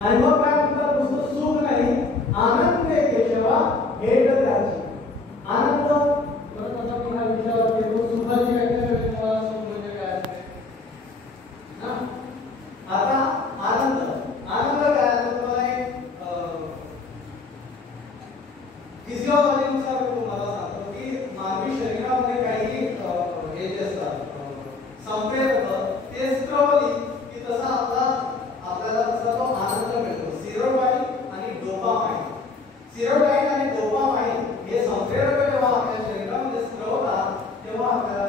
आणि मग काय म्हणतात, नुसतं सुख नाही, आनंद केशवा भेट त्याची. आनंद परत आता मी हा विचार केलो, सुखाची व्याख्या तुम्हाला समजून काय असते ना. आता आनंद काय असतं तुम्हाला एक फिजिओलॉजीनुसार तुम्हाला सांगतो की मानवी शरीरामध्ये काही हे जे असतात संप्रेरक ते स्त्रवली की तसा आपल्याला तसा तो आनंद मिळतो. सेरोटोनिन आणि डोपामाइन. सेरोटोनिन आणि डोपामाइन हे संप्रेरक जेव्हा आपल्या शरीरामध्ये स्त्रवतात तेव्हा आपल्याला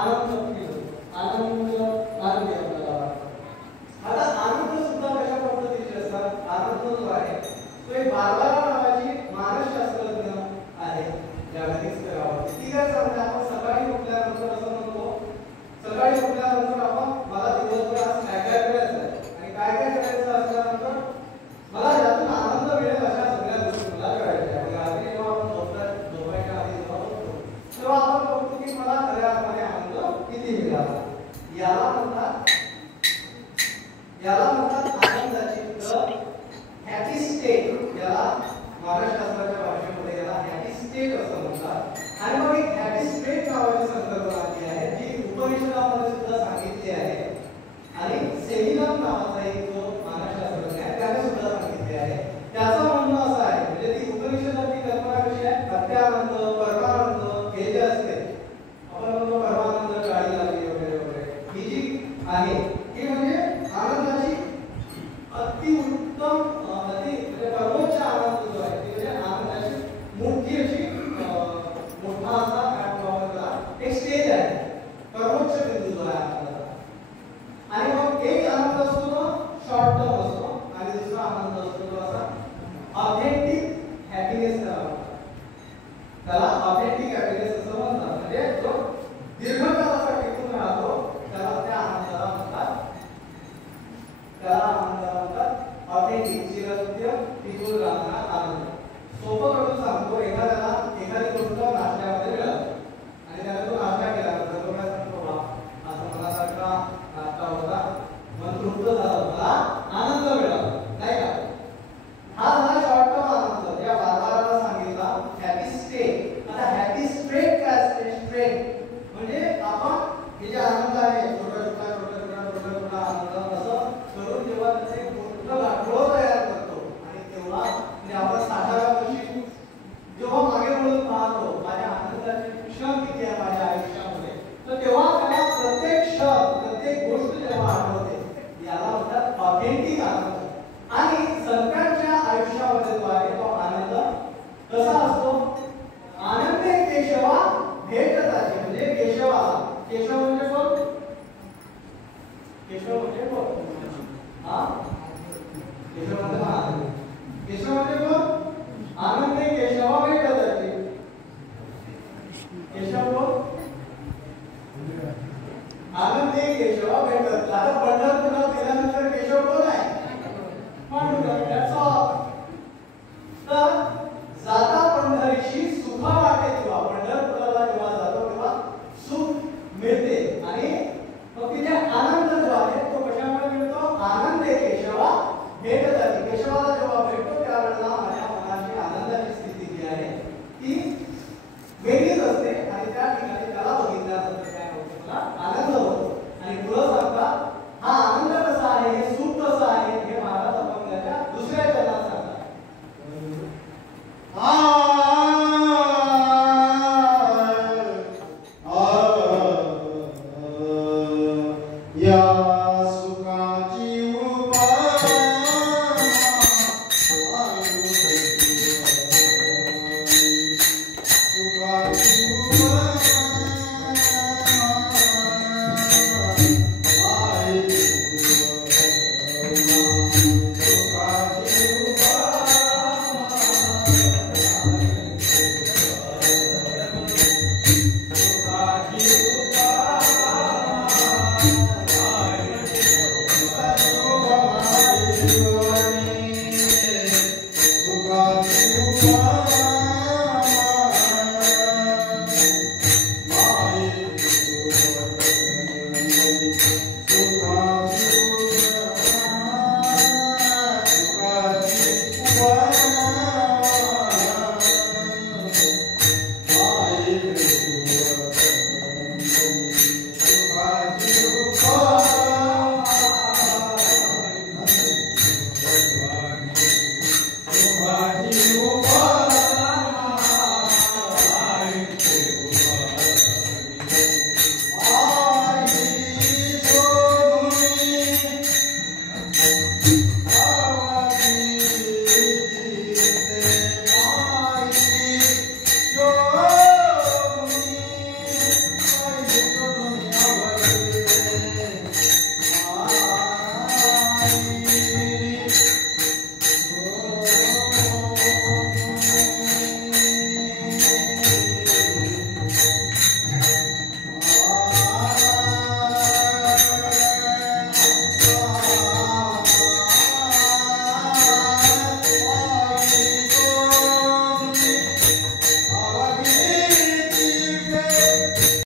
आनंद मिळतो. आनंद आपल्याला वाटतो. आता आनंद सुद्धा कशा पद्धतीचे असतात. आनंद जो आहे तो एक बार्बारा नावाची मानसशास्त्रज्ञ आहे जागतिक स्तरावर. ती काय सांगते, आपण सकाळी उठल्यानंतर असं म्हणतो, सकाळी उठल्यानंतर आपण मला दिवसभर आज काय काय करायचं आहे आणि काय काय करायचं असल्यानंतर मला यातून आनंद मिळेल अशा सगळ्या गोष्टी मला करायच्या आहेत. रात्री जेव्हा आपण झोपायच्या आधी जेव्हा बघतो तेव्हा आपण बघतो की मला खऱ्या अर्थाने आनंद किती मिळाला. याला म्हणतात आनंदाची हॅपी स्टेट. याला मानसशास्त्राच्या भाषेमध्ये याला हॅपी स्टेट असं म्हणतात. आणि मग एक हॅपी स्टेट नावाची संकल्पना जी आहे जी उपनिषदामध्ये सुद्धा सांगितली आहे आणि सेलिनम नावाचा एक जो मानसशास्त्रज्ञ आहे त्याने सुद्धा सांगितले आहे. त्याचं म्हणणं असं आहे, म्हणजे ती उपनिषदाची कल्पना कशी आहे, अत्यानंद, परमानंद हे जे असते, आपण म्हणतो परमानंद काळी लागली वगैरे वगैरे, ही जी आहे ही म्हणजे आनंदाची अति उत्तम म्हणजे सर्वोच्च आनंद जो आहे ती म्हणजे आनंदाची मोठी अशी मोठा असा काय एक स्टेज आहे, सर्वोच्च बिंदू जो आहे आनंदाचा. आणि मग एक आनंद असतो तो शॉर्ट टर्म असतो आणि दुसरा आनंद असतो तो असा ऑथेंटिक हॅपीनेस. त्याला ऑथेंटिक हॅपीनेस असं म्हणतात. म्हणजे जो दीर्घकाळासाठी टिकून राहतो त्याला त्या आनंदाला म्हणतात ऑथेंटिक, चिरंतन टिकून राहणारा आनंद. सोपं करून सांगतो, एखादी गोष्ट नाश्त्यामध्ये मिळाली आणि त्याने तो नाश्ता केला, तर तो काय सांगतो, असं मला सारखा नाश्ता होता, मन तृप्त झालं, मला आनंद मिळाला, नाही का. हा झाला शॉर्ट टर्म आनंद, या बाबाला सांगितला हॅपी स्टेट. आता हॅपी स्ट्रेट काय असते, स्ट्रेट म्हणजे आपण हे जे आनंद आहे छोटा आनंद असं करून जेव्हा त्याचे मोठं गाठोडं तयार करतो आणि तेव्हा म्हणजे आपण 60व्या वर्षी जेव्हा मागे वळून पाहतो माझ्या आनंदाचे क्षण किती आहे माझ्या आयुष्यामध्ये, तर तेव्हा त्याला प्रत्येक क्षण प्रत्येक गोष्ट जेव्हा आठवते याला म्हणतात ऑथेंटिक आनंद. आणि संतांच्या आयुष्यामध्ये जो आहे तो आनंद कसा असतो, आनंद केशवा भेटताची. म्हणजे केशवाला, केशव म्हणजे कोण, केशव म्हणजे कोण, केशव म्हणजे कोण, आनंद केशवा भेटताची. केशव कोण, आनंद केशवा भेटत. आता पंढरपुरात गेल्यानंतर केशव कोण आहे, पांडुरंग. That's all. तर जाता पंढरीशी सुखा वाटे, किंवा पंढरपुराला जेव्हा जातो तेव्हा सुख मिळते आणि मग तिथे आनंद जो आहे तो कशामुळे मिळतो, आनंद केशवा भेटताची. केशवाला जेव्हा भेटतो त्यावेळेला माझ्या मनाची आनंदाची स्थिती जी आहे ती वेगळीच असते आणि त्या ठिकाणी त्याला बघितल्यानंतर काय होतं, मला आनंद होतो. आणि पुढं सांगतात हा आनंद कसा आहे, हे सुख कसं आहे हे महाराज अपंगाच्या दुसऱ्या चरणात सांगतात. you.